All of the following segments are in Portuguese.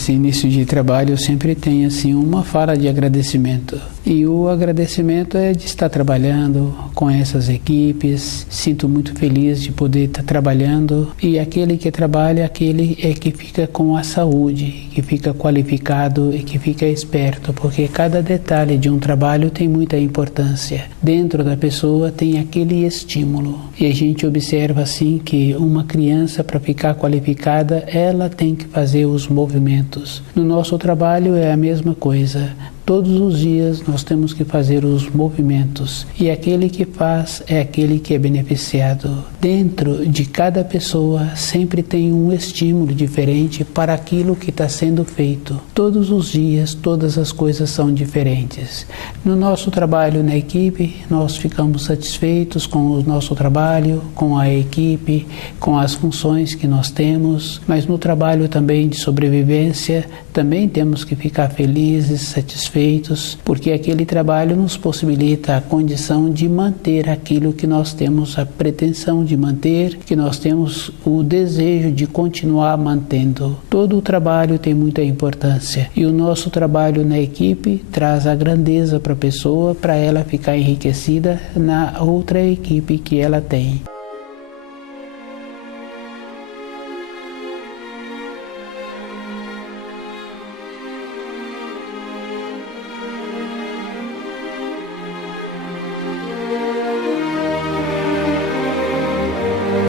Esse início de trabalho sempre tem assim uma fala de agradecimento. E o agradecimento é de estar trabalhando com essas equipes. Sinto muito feliz de poder estar trabalhando. E aquele que trabalha, aquele é que fica com a saúde, que fica qualificado e que fica esperto, porque cada detalhe de um trabalho tem muita importância. Dentro da pessoa tem aquele estímulo. E a gente observa assim que uma criança, para ficar qualificada, ela tem que fazer os movimentos. No nosso trabalho é a mesma coisa. Todos os dias nós temos que fazer os movimentos e aquele que faz é aquele que é beneficiado. Dentro de cada pessoa sempre tem um estímulo diferente para aquilo que está sendo feito. Todos os dias, todas as coisas são diferentes. No nosso trabalho na equipe, nós ficamos satisfeitos com o nosso trabalho, com a equipe, com as funções que nós temos, mas no trabalho também de sobrevivência, também temos que ficar felizes, satisfeitos, porque aquele trabalho nos possibilita a condição de manter aquilo que nós temos a pretensão de manter, que nós temos o desejo de continuar mantendo. Todo o trabalho tem muita importância e o nosso trabalho na equipe traz a grandeza para a pessoa, para ela ficar enriquecida na outra equipe que ela tem.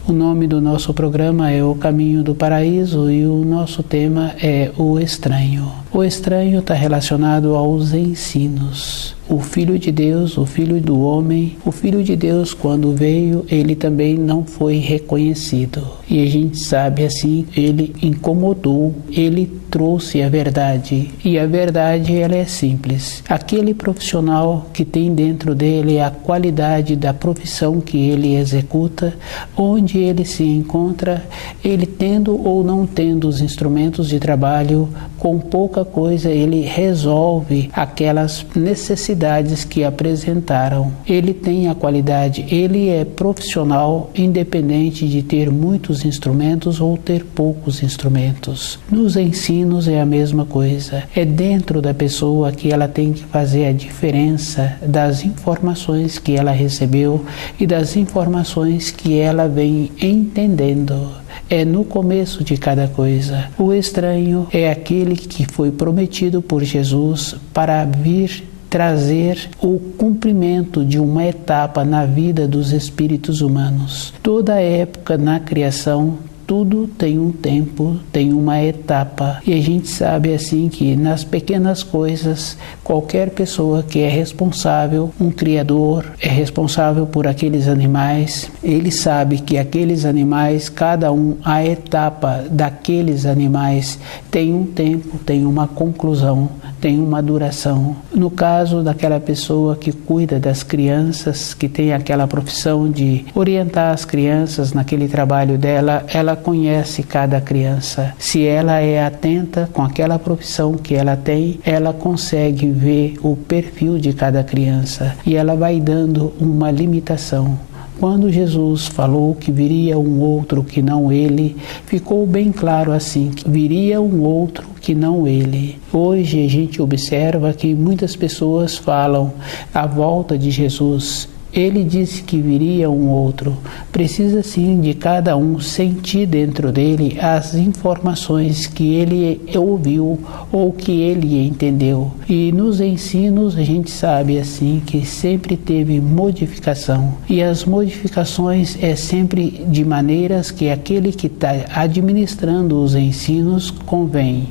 O nome do nosso programa é O Caminho do Paraíso e o nosso tema é o estranho. O estranho está relacionado aos ensinos. O Filho de Deus, o Filho do homem, o Filho de Deus, quando veio, ele também não foi reconhecido. E a gente sabe assim, ele incomodou, ele trouxe a verdade. E a verdade, ela é simples. Aquele profissional que tem dentro dele a qualidade da profissão que ele executa, onde ele se encontra, ele tendo ou não tendo os instrumentos de trabalho, com pouca coisa ele resolve aquelas necessidades que apresentaram. Ele tem a qualidade, ele é profissional, independente de ter muitos instrumentos ou ter poucos instrumentos. Nos ensinos é a mesma coisa. É dentro da pessoa que ela tem que fazer a diferença das informações que ela recebeu e das informações que ela vem entendendo. É no começo de cada coisa. O estranho é aquele que foi prometido por Jesus para vir trazer o cumprimento de uma etapa na vida dos espíritos humanos. Toda época na criação, tudo tem um tempo, tem uma etapa. E a gente sabe assim que nas pequenas coisas, qualquer pessoa que é responsável, um criador, é responsável por aqueles animais, ele sabe que aqueles animais, cada um, a etapa daqueles animais tem um tempo, tem uma conclusão, tem uma duração. No caso daquela pessoa que cuida das crianças, que tem aquela profissão de orientar as crianças naquele trabalho dela, ela conhece cada criança. Se ela é atenta com aquela profissão que ela tem, ela consegue ver o perfil de cada criança e ela vai dando uma limitação. Quando Jesus falou que viria um outro que não ele, ficou bem claro assim, que viria um outro que não ele. Hoje a gente observa que muitas pessoas falam a volta de Jesus. Ele disse que viria um outro. Precisa sim de cada um sentir dentro dele as informações que ele ouviu ou que ele entendeu. E nos ensinos a gente sabe assim que sempre teve modificação. E as modificações é sempre de maneiras que aquele que está administrando os ensinos convém.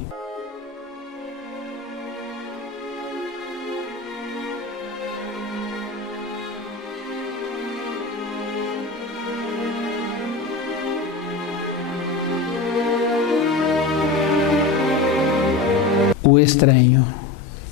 O estranho.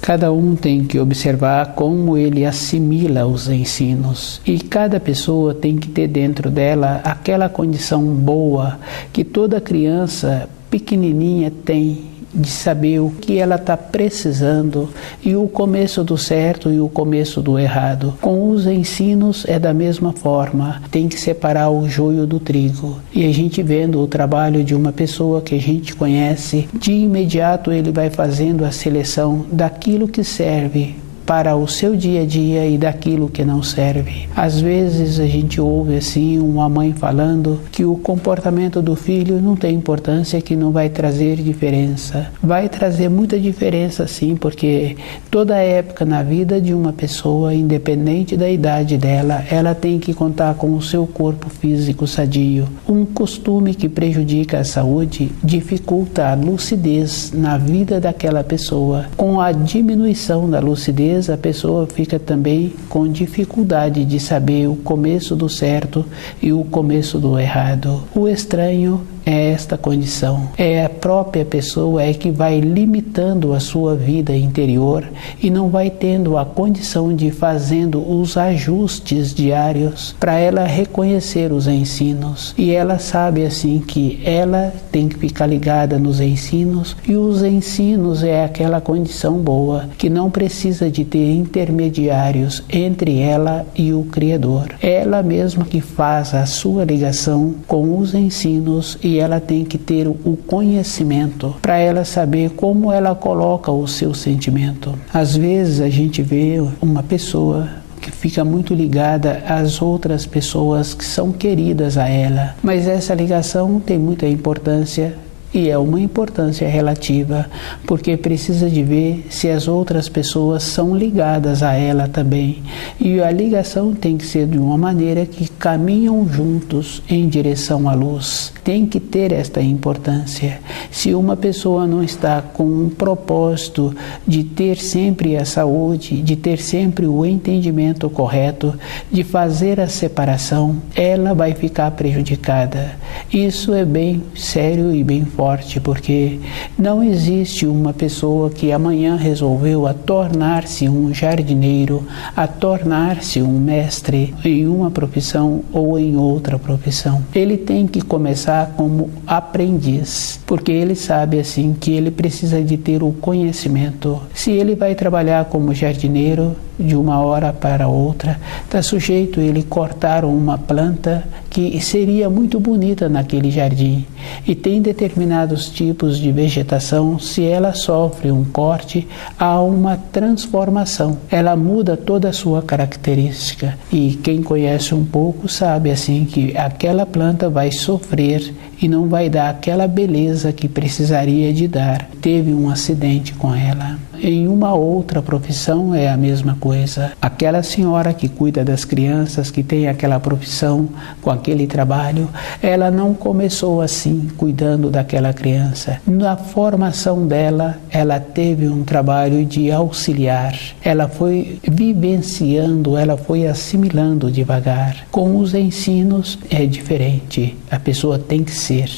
Cada um tem que observar como ele assimila os ensinos. E cada pessoa tem que ter dentro dela aquela condição boa que toda criança pequenininha tem de saber o que ela está precisando e o começo do certo e o começo do errado. Com os ensinos é da mesma forma, tem que separar o joio do trigo. E a gente vendo o trabalho de uma pessoa que a gente conhece, de imediato ele vai fazendo a seleção daquilo que serve para o seu dia a dia e daquilo que não serve. Às vezes a gente ouve assim uma mãe falando que o comportamento do filho não tem importância, que não vai trazer diferença. Vai trazer muita diferença sim, porque toda época na vida de uma pessoa, independente da idade dela, ela tem que contar com o seu corpo físico sadio. Um costume que prejudica a saúde dificulta a lucidez na vida daquela pessoa. Com a diminuição da lucidez, a pessoa fica também com dificuldade de saber o começo do certo e o começo do errado. O estranho é esta condição. É a própria pessoa que vai limitando a sua vida interior e não vai tendo a condição de fazendo os ajustes diários para ela reconhecer os ensinos. E ela sabe assim que ela tem que ficar ligada nos ensinos, e os ensinos é aquela condição boa que não precisa de ter intermediários entre ela e o Criador. Ela mesma que faz a sua ligação com os ensinos, e ela tem que ter o conhecimento para ela saber como ela coloca o seu sentimento. Às vezes a gente vê uma pessoa que fica muito ligada às outras pessoas que são queridas a ela, mas essa ligação tem muita importância. E é uma importância relativa, porque precisa de ver se as outras pessoas são ligadas a ela também. E a ligação tem que ser de uma maneira que caminham juntos em direção à luz. Tem que ter esta importância. Se uma pessoa não está com um propósito de ter sempre a saúde, de ter sempre o entendimento correto, de fazer a separação, ela vai ficar prejudicada. Isso é bem sério e bem forte, porque não existe uma pessoa que amanhã resolveu a tornar-se um jardineiro, a tornar-se um mestre em uma profissão ou em outra profissão. Ele tem que começar como aprendiz, porque ele sabe assim que ele precisa de ter o conhecimento. Se ele vai trabalhar como jardineiro, de uma hora para outra, está sujeito a ele cortar uma planta que seria muito bonita naquele jardim. E tem determinados tipos de vegetação, se ela sofre um corte, há uma transformação. Ela muda toda a sua característica. E quem conhece um pouco sabe assim que aquela planta vai sofrer e não vai dar aquela beleza que precisaria de dar. Teve um acidente com ela. Em uma outra profissão é a mesma coisa. Aquela senhora que cuida das crianças, que tem aquela profissão com aquele trabalho, ela não começou assim, cuidando daquela criança. Na formação dela, ela teve um trabalho de auxiliar. Ela foi vivenciando, ela foi assimilando devagar. Com os ensinos é diferente. A pessoa tem que ser.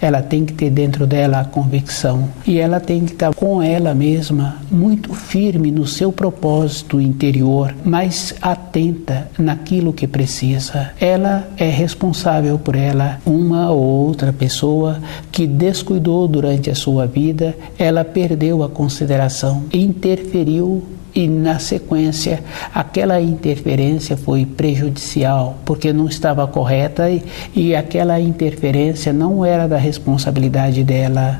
Ela tem que ter dentro dela a convicção, e ela tem que estar com ela mesma muito firme no seu propósito interior, mas atenta naquilo que precisa. Ela é responsável por ela. Uma ou outra pessoa que descuidou durante a sua vida, ela perdeu a consideração, interferiu. E na sequência, aquela interferência foi prejudicial, porque não estava correta e aquela interferência não era da responsabilidade dela.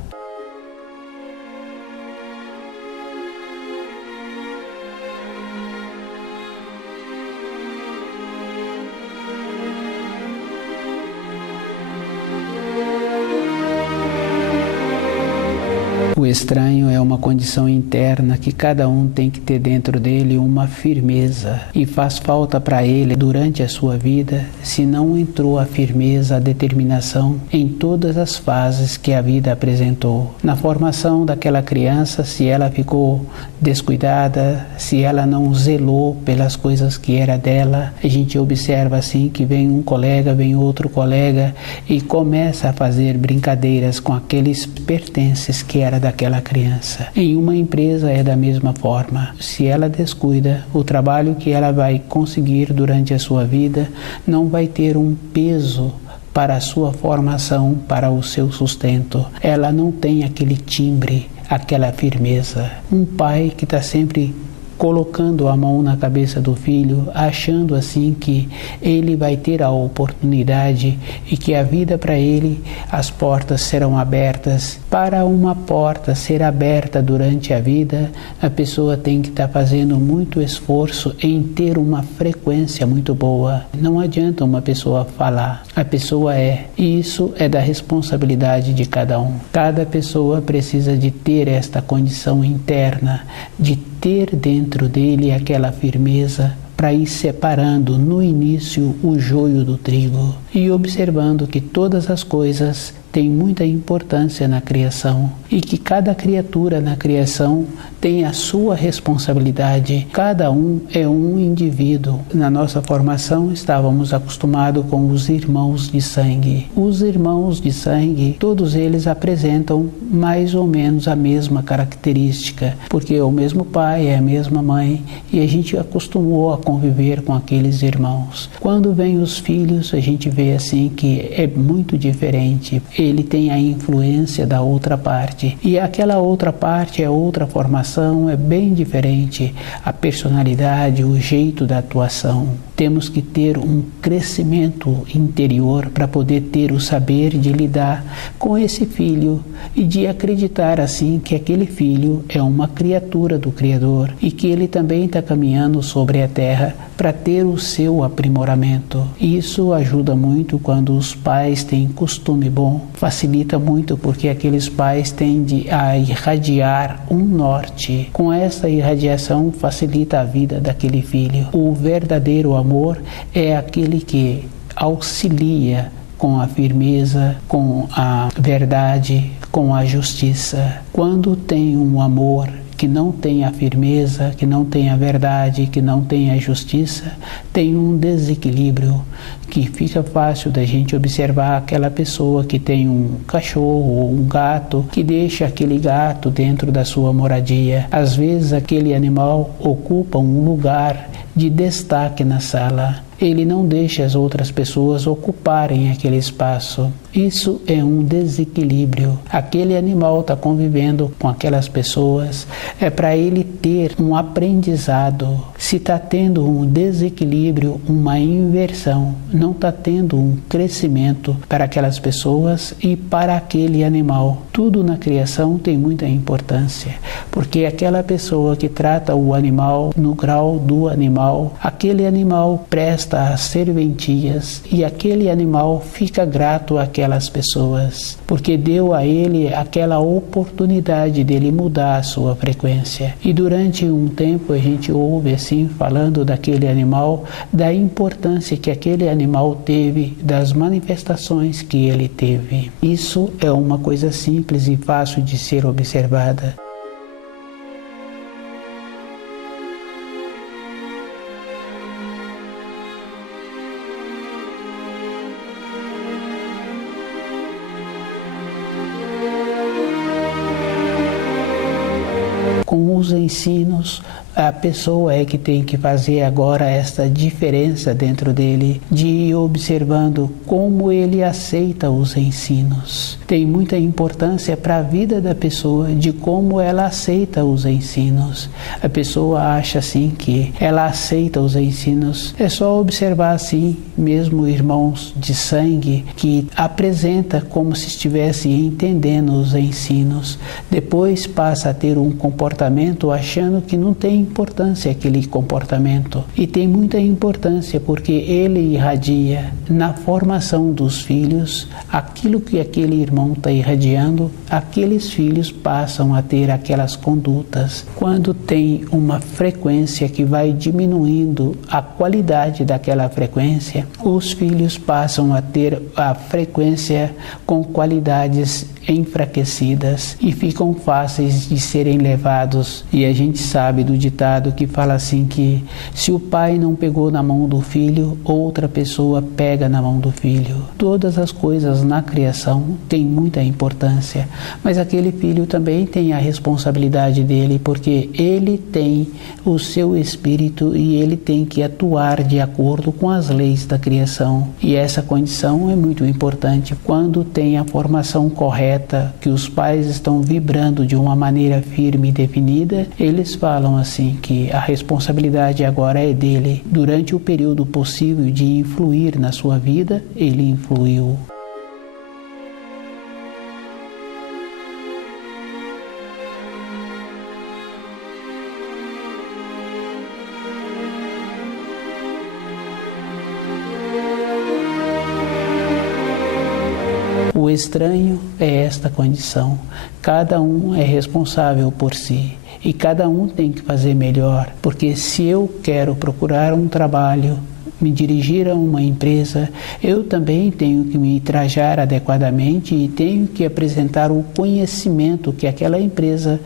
O estranho é uma condição interna que cada um tem que ter dentro dele uma firmeza, e faz falta para ele durante a sua vida se não entrou a firmeza, a determinação em todas as fases que a vida apresentou. Na formação daquela criança, se ela ficou descuidada, se ela não zelou pelas coisas que era dela, a gente observa assim que vem um colega, vem outro colega e começa a fazer brincadeiras com aqueles pertences que era daquela criança. Em uma empresa é da mesma forma. Se ela descuida, o trabalho que ela vai conseguir durante a sua vida não vai ter um peso para a sua formação, para o seu sustento. Ela não tem aquele timbre, aquela firmeza. Um pai que está sempre colocando a mão na cabeça do filho, achando assim que ele vai ter a oportunidade e que a vida para ele, as portas serão abertas. Para uma porta ser aberta durante a vida, a pessoa tem que estar fazendo muito esforço em ter uma frequência muito boa. Não adianta uma pessoa falar, a pessoa é. E isso é da responsabilidade de cada um. Cada pessoa precisa de ter esta condição interna, de ter dentro dele aquela firmeza para ir separando no início o joio do trigo e observando que todas as coisas têm muita importância na criação e que cada criatura na criação tem a sua responsabilidade. Cada um é um indivíduo. Na nossa formação estávamos acostumados com os irmãos de sangue. Os irmãos de sangue, todos eles apresentam mais ou menos a mesma característica, porque é o mesmo pai, é a mesma mãe, e a gente acostumou a conviver com aqueles irmãos. Quando vem os filhos, a gente vê assim que é muito diferente. Ele tem a influência da outra parte, e aquela outra parte é outra formação, é bem diferente, a personalidade, o jeito da atuação. Temos que ter um crescimento interior para poder ter o saber de lidar com esse filho e de acreditar assim que aquele filho é uma criatura do Criador e que ele também está caminhando sobre a terra para ter o seu aprimoramento. Isso ajuda muito quando os pais têm costume bom, facilita muito porque aqueles pais tendem a irradiar um norte. Com essa irradiação facilita a vida daquele filho. O verdadeiro amor é aquele que auxilia com a firmeza, com a verdade, com a justiça. Quando tem um amor que não tem a firmeza, que não tem a verdade, que não tem a justiça, tem um desequilíbrio que fica fácil da gente observar aquela pessoa que tem um cachorro ou um gato, que deixa aquele gato dentro da sua moradia. Às vezes aquele animal ocupa um lugar de destaque na sala. Ele não deixa as outras pessoas ocuparem aquele espaço. Isso é um desequilíbrio. Aquele animal está convivendo com aquelas pessoas, é para ele ter um aprendizado. Se está tendo um desequilíbrio, uma inversão, não está tendo um crescimento para aquelas pessoas e para aquele animal. Tudo na criação tem muita importância, porque aquela pessoa que trata o animal no grau do animal, aquele animal presta as serventias e aquele animal fica grato àquelas pessoas, porque deu a ele aquela oportunidade dele mudar a sua frequência. E durante um tempo a gente ouve assim, falando daquele animal, da importância que aquele animal teve, das manifestações que ele teve. Isso é uma coisa simples e fácil de ser observada. Com os ensinos, a pessoa é que tem que fazer agora esta diferença dentro dele, de ir observando como ele aceita os ensinos. Tem muita importância para a vida da pessoa, de como ela aceita os ensinos. A pessoa acha assim que ela aceita os ensinos. É só observar assim, mesmo irmãos de sangue, que apresenta como se estivesse entendendo os ensinos. Depois passa a ter um comportamento achando que não tem importância aquele comportamento, e tem muita importância porque ele irradia na formação dos filhos aquilo que aquele irmão está irradiando. Aqueles filhos passam a ter aquelas condutas. Quando tem uma frequência que vai diminuindo a qualidade daquela frequência, os filhos passam a ter a frequência com qualidades enfraquecidas e ficam fáceis de serem levados. E a gente sabe do ditado ditado que fala assim que se o pai não pegou na mão do filho, outra pessoa pega na mão do filho. Todas as coisas na criação têm muita importância, mas aquele filho também tem a responsabilidade dele, porque ele tem o seu espírito e ele tem que atuar de acordo com as leis da criação. E essa condição é muito importante. Quando tem a formação correta, que os pais estão vibrando de uma maneira firme e definida, eles falam assim que a responsabilidade agora é dele. Durante o período possível de influir na sua vida, ele influiu. O estranho é esta condição. Cada um é responsável por si e cada um tem que fazer melhor, porque se eu quero procurar um trabalho, me dirigir a uma empresa, eu também tenho que me trajar adequadamente e tenho que apresentar o conhecimento que aquela empresa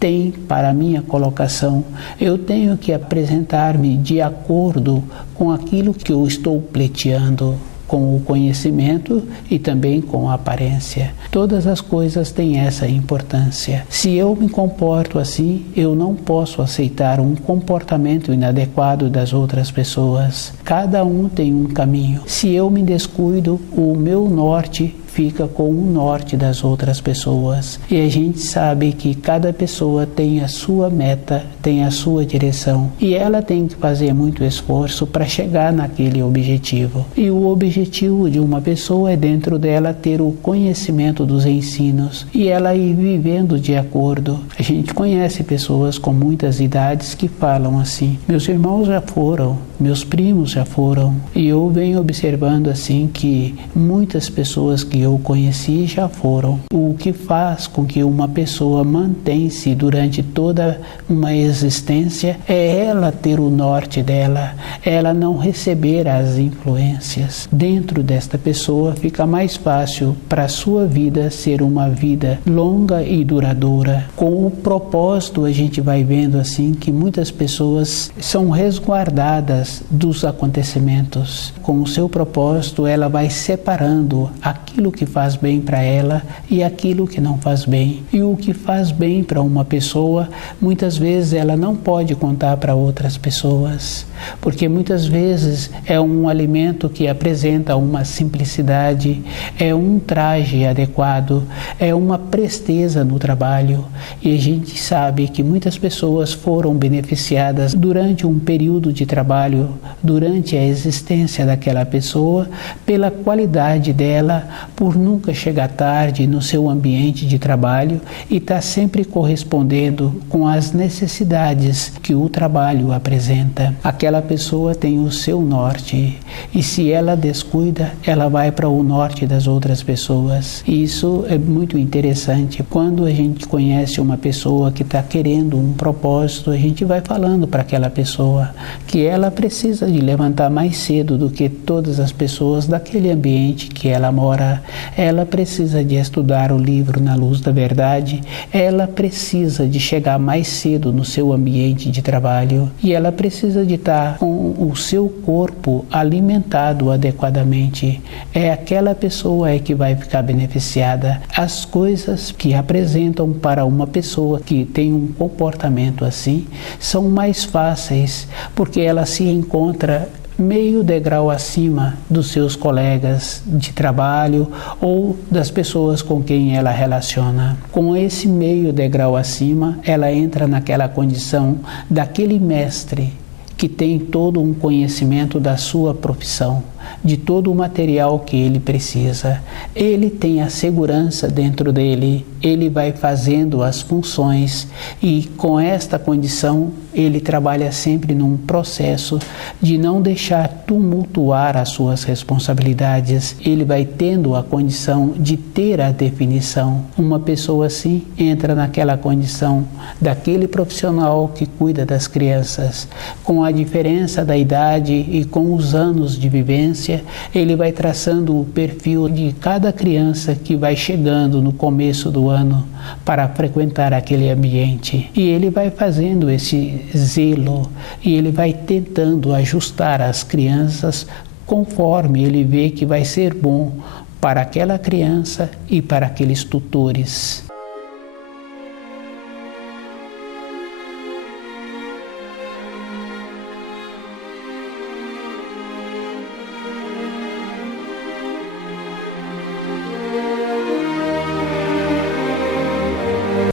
tem para a minha colocação. Eu tenho que apresentar-me de acordo com aquilo que eu estou pleiteando, com o conhecimento e também com a aparência. Todas as coisas têm essa importância. Se eu me comporto assim, eu não posso aceitar um comportamento inadequado das outras pessoas. Cada um tem um caminho. Se eu me descuido, o meu norte fica com o norte das outras pessoas. E a gente sabe que cada pessoa tem a sua meta, tem a sua direção. E ela tem que fazer muito esforço para chegar naquele objetivo. E o objetivo de uma pessoa é dentro dela ter o conhecimento dos ensinos e ela ir vivendo de acordo. A gente conhece pessoas com muitas idades que falam assim: meus irmãos já foram, meus primos já foram. E eu venho observando assim que muitas pessoas que eu conheci já foram. O que faz com que uma pessoa mantenha-se durante toda uma existência é ela ter o norte dela, ela não receber as influências. Dentro desta pessoa fica mais fácil para a sua vida ser uma vida longa e duradoura. Com o propósito, a gente vai vendo assim que muitas pessoas são resguardadas dos acontecimentos. Com o seu propósito, ela vai separando aquilo que faz bem para ela e aquilo que não faz bem. E o que faz bem para uma pessoa, muitas vezes ela não pode contar para outras pessoas, porque muitas vezes é um alimento que apresenta uma simplicidade, é um traje adequado, é uma presteza no trabalho. E a gente sabe que muitas pessoas foram beneficiadas durante um período de trabalho, durante a existência daquela pessoa, pela qualidade dela, por nunca chegar tarde no seu ambiente de trabalho e estar sempre correspondendo com as necessidades que o trabalho apresenta. Aquela pessoa tem o seu norte e se ela descuida, ela vai para o norte das outras pessoas. E isso é muito interessante. Quando a gente conhece uma pessoa que está querendo um propósito, a gente vai falando para aquela pessoa que ela precisa de levantar mais cedo do que todas as pessoas daquele ambiente que ela mora. Ela precisa de estudar o livro Na Luz da Verdade, ela precisa de chegar mais cedo no seu ambiente de trabalho e ela precisa de estar com o seu corpo alimentado adequadamente. É aquela pessoa que vai ficar beneficiada. As coisas que apresentam para uma pessoa que tem um comportamento assim são mais fáceis, porque ela se encontra meio degrau acima dos seus colegas de trabalho ou das pessoas com quem ela relaciona. Com esse meio degrau acima, ela entra naquela condição daquele mestre que tem todo um conhecimento da sua profissão, de todo o material que ele precisa. Ele tem a segurança dentro dele, ele vai fazendo as funções e com esta condição ele trabalha sempre num processo de não deixar tumultuar as suas responsabilidades. Ele vai tendo a condição de ter a definição. Uma pessoa assim entra naquela condição daquele profissional que cuida das crianças, com a diferença da idade e com os anos de vivência. vigilância, ele vai traçando o perfil de cada criança que vai chegando no começo do ano para frequentar aquele ambiente. E ele vai fazendo esse zelo e ele vai tentando ajustar as crianças conforme ele vê que vai ser bom para aquela criança e para aqueles tutores.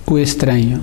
O estranho.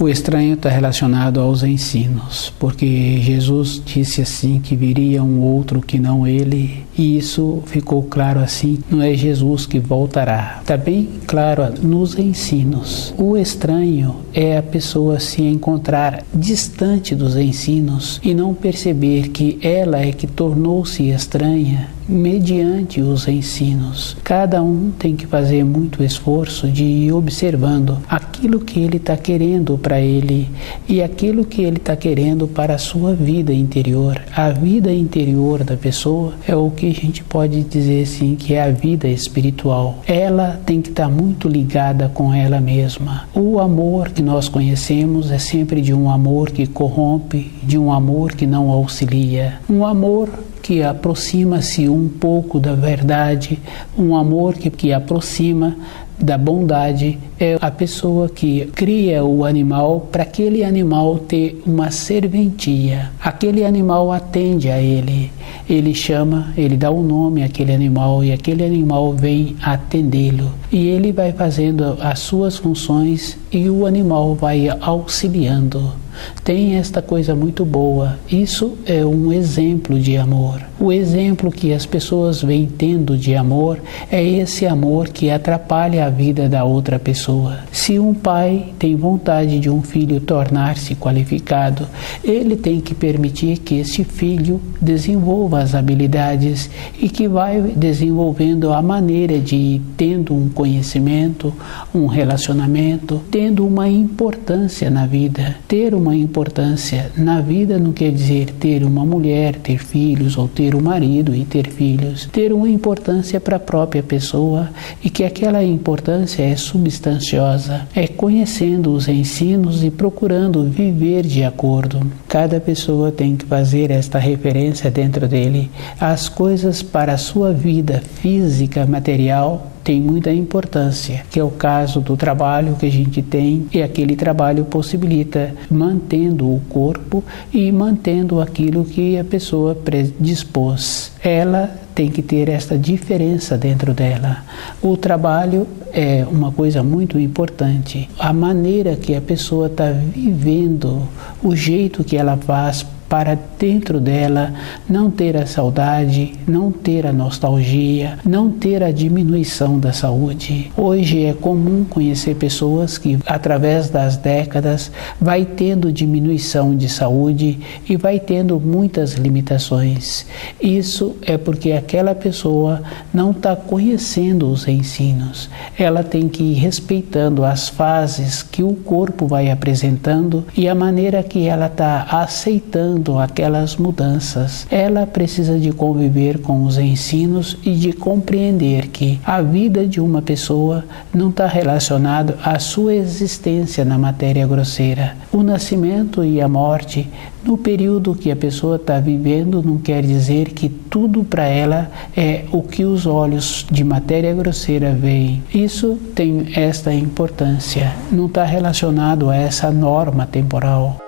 O estranho está relacionado aos ensinos, porque Jesus disse assim que viria um outro que não ele, e isso ficou claro assim, não é Jesus que voltará. Está bem claro nos ensinos. O estranho é a pessoa se encontrar distante dos ensinos e não perceber que ela é que tornou-se estranha mediante os ensinos. Cada um tem que fazer muito esforço de ir observando aquilo que ele está querendo para ele e aquilo que ele está querendo para a sua vida interior. A vida interior da pessoa é o que a gente pode dizer assim que é a vida espiritual. Ela tem que estar muito ligada com ela mesma. O amor que nós conhecemos é sempre de um amor que corrompe, de um amor que não auxilia, um amor que aproxima-se um pouco da verdade, um amor que aproxima da bondade. É a pessoa que cria o animal para aquele animal ter uma serventia. Aquele animal atende a ele. Ele chama, ele dá um nome àquele animal e aquele animal vem atendê-lo. E ele vai fazendo as suas funções e o animal vai auxiliando. Tem esta coisa muito boa. Isso é um exemplo de amor. O exemplo que as pessoas vêm tendo de amor é esse amor que atrapalha a vida da outra pessoa. Se um pai tem vontade de um filho tornar-se qualificado, ele tem que permitir que esse filho desenvolva as habilidades e que vai desenvolvendo a maneira de ir tendo um conhecimento, um relacionamento, tendo uma importância na vida. Ter uma importância na vida não quer dizer ter uma mulher, ter filhos, ou ter um marido e ter filhos. Ter uma importância para a própria pessoa e que aquela importância é substanciosa, é conhecendo os ensinos e procurando viver de acordo. Cada pessoa tem que fazer esta referência dentro dele. As coisas para a sua vida física, material, tem muita importância, que é o caso do trabalho que a gente tem, e aquele trabalho possibilita mantendo o corpo e mantendo aquilo que a pessoa predispôs. Ela tem que ter esta diferença dentro dela. O trabalho é uma coisa muito importante. A maneira que a pessoa está vivendo, o jeito que ela faz para dentro dela não ter a saudade, não ter a nostalgia, não ter a diminuição da saúde. Hoje é comum conhecer pessoas que, através das décadas, vai tendo diminuição de saúde e vai tendo muitas limitações. Isso é porque aquela pessoa não está conhecendo os ensinos. Ela tem que ir respeitando as fases que o corpo vai apresentando e a maneira que ela está aceitando aquelas mudanças. Ela precisa de conviver com os ensinos e de compreender que a vida de uma pessoa não está relacionada à sua existência na matéria grosseira. O nascimento e a morte, no período que a pessoa está vivendo, não quer dizer que tudo para ela é o que os olhos de matéria grosseira veem. Isso tem esta importância, não está relacionado a essa norma temporal.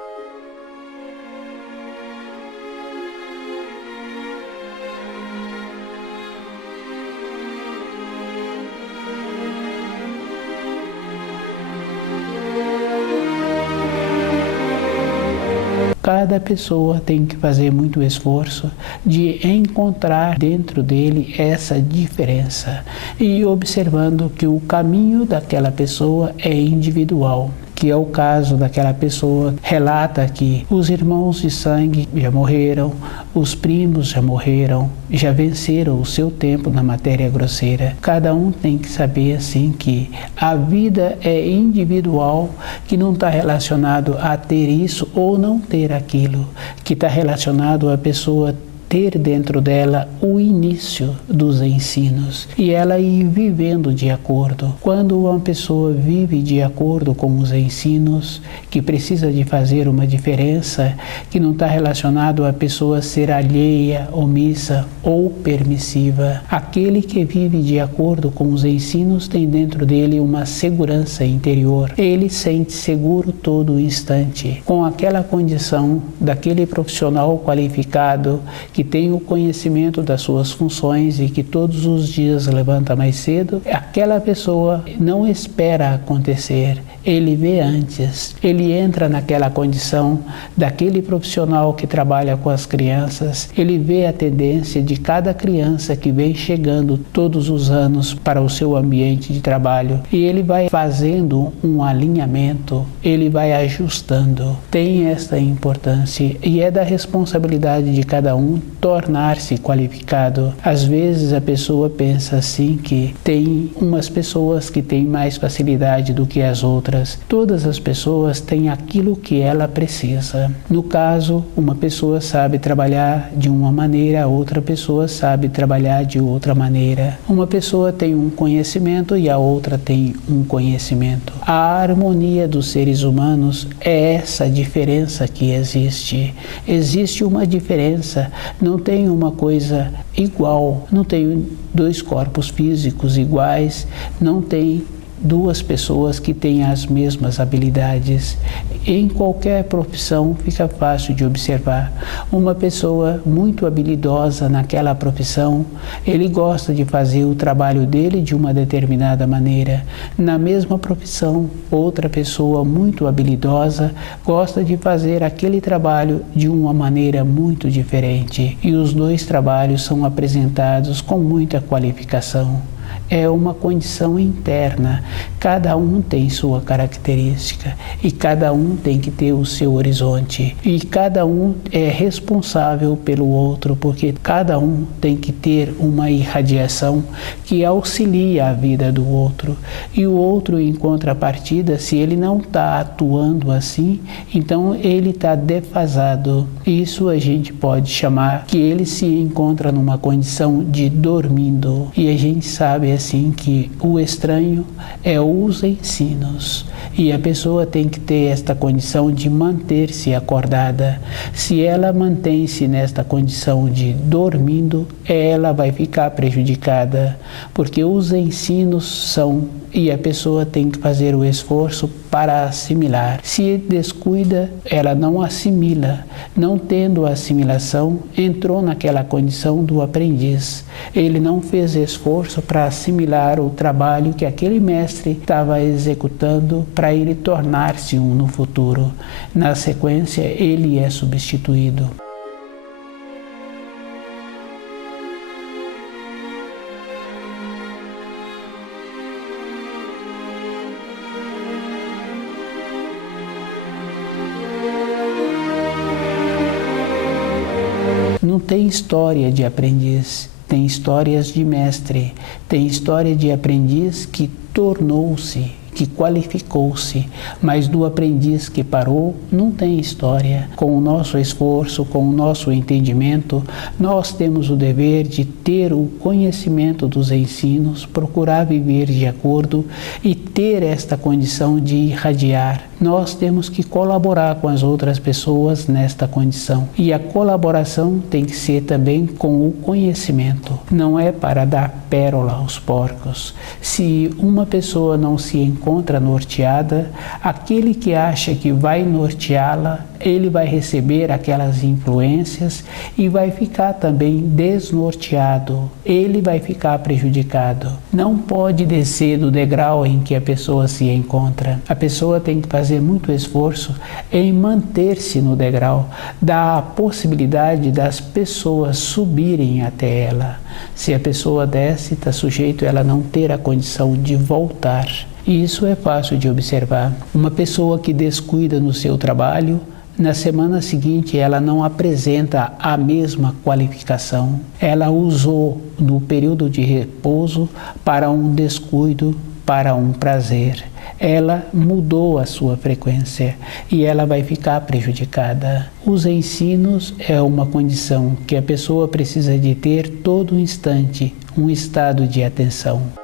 Cada pessoa tem que fazer muito esforço de encontrar dentro dele essa diferença e observando que o caminho daquela pessoa é individual. Que é o caso daquela pessoa, relata que os irmãos de sangue já morreram, os primos já morreram, já venceram o seu tempo na matéria grosseira. Cada um tem que saber assim que a vida é individual, que não está relacionado a ter isso ou não ter aquilo, que está relacionado a pessoa ter dentro dela o início dos ensinos e ela ir vivendo de acordo. Quando uma pessoa vive de acordo com os ensinos, que precisa de fazer uma diferença, que não está relacionado a pessoa ser alheia, omissa ou permissiva, aquele que vive de acordo com os ensinos tem dentro dele uma segurança interior. Ele sente seguro todo o instante, com aquela condição daquele profissional qualificado que tem o conhecimento das suas funções e que todos os dias levanta mais cedo. Aquela pessoa não espera acontecer, ele vê antes, ele entra naquela condição daquele profissional que trabalha com as crianças, ele vê a tendência de cada criança que vem chegando todos os anos para o seu ambiente de trabalho e ele vai fazendo um alinhamento, ele vai ajustando. Tem esta importância e é da responsabilidade de cada um tornar-se qualificado. Às vezes a pessoa pensa assim que tem umas pessoas que têm mais facilidade do que as outras. Todas as pessoas têm aquilo que ela precisa. No caso, uma pessoa sabe trabalhar de uma maneira, outra pessoa sabe trabalhar de outra maneira. Uma pessoa tem um conhecimento e a outra tem um conhecimento. A harmonia dos seres humanos é essa diferença que existe. Existe uma diferença, não tem uma coisa igual, não tem dois corpos físicos iguais, não tem duas pessoas que têm as mesmas habilidades. Em qualquer profissão fica fácil de observar. Uma pessoa muito habilidosa naquela profissão, ele gosta de fazer o trabalho dele de uma determinada maneira. Na mesma profissão, outra pessoa muito habilidosa gosta de fazer aquele trabalho de uma maneira muito diferente. E os dois trabalhos são apresentados com muita qualificação. É uma condição interna, cada um tem sua característica e cada um tem que ter o seu horizonte e cada um é responsável pelo outro, porque cada um tem que ter uma irradiação que auxilia a vida do outro e o outro, em contrapartida, se ele não está atuando assim, então ele está defasado. Isso a gente pode chamar que ele se encontra numa condição de dormindo e a gente sabe assim que o estranho é os ensinos e a pessoa tem que ter esta condição de manter-se acordada. Se ela mantém-se nesta condição de dormindo, ela vai ficar prejudicada, porque os ensinos são e a pessoa tem que fazer o esforço para assimilar. Se descuida, ela não assimila. Não tendo a assimilação, entrou naquela condição do aprendiz. Ele não fez esforço para assimilar o trabalho que aquele mestre estava executando para ele tornar-se um no futuro. Na sequência, ele é substituído. Não tem história de aprendiz, tem histórias de mestre, tem história de aprendiz que tornou-se, que qualificou-se, mas do aprendiz que parou não tem história. Com o nosso esforço, com o nosso entendimento, nós temos o dever de ter o conhecimento dos ensinos, procurar viver de acordo e ter esta condição de irradiar. Nós temos que colaborar com as outras pessoas nesta condição. E a colaboração tem que ser também com o conhecimento. Não é para dar pérola aos porcos. Se uma pessoa não se encontra norteada, aquele que acha que vai norteá-la, ele vai receber aquelas influências e vai ficar também desnorteado. Ele vai ficar prejudicado. Não pode descer do degrau em que a pessoa se encontra. A pessoa tem que fazer muito esforço em manter-se no degrau, dá a possibilidade das pessoas subirem até ela. Se a pessoa desce, está sujeito a ela não ter a condição de voltar. E isso é fácil de observar. Uma pessoa que descuida no seu trabalho, na semana seguinte ela não apresenta a mesma qualificação. Ela usou no período de repouso para um descuido para um prazer. Ela mudou a sua frequência e ela vai ficar prejudicada. Os ensinos é uma condição que a pessoa precisa de ter todo instante, um estado de atenção.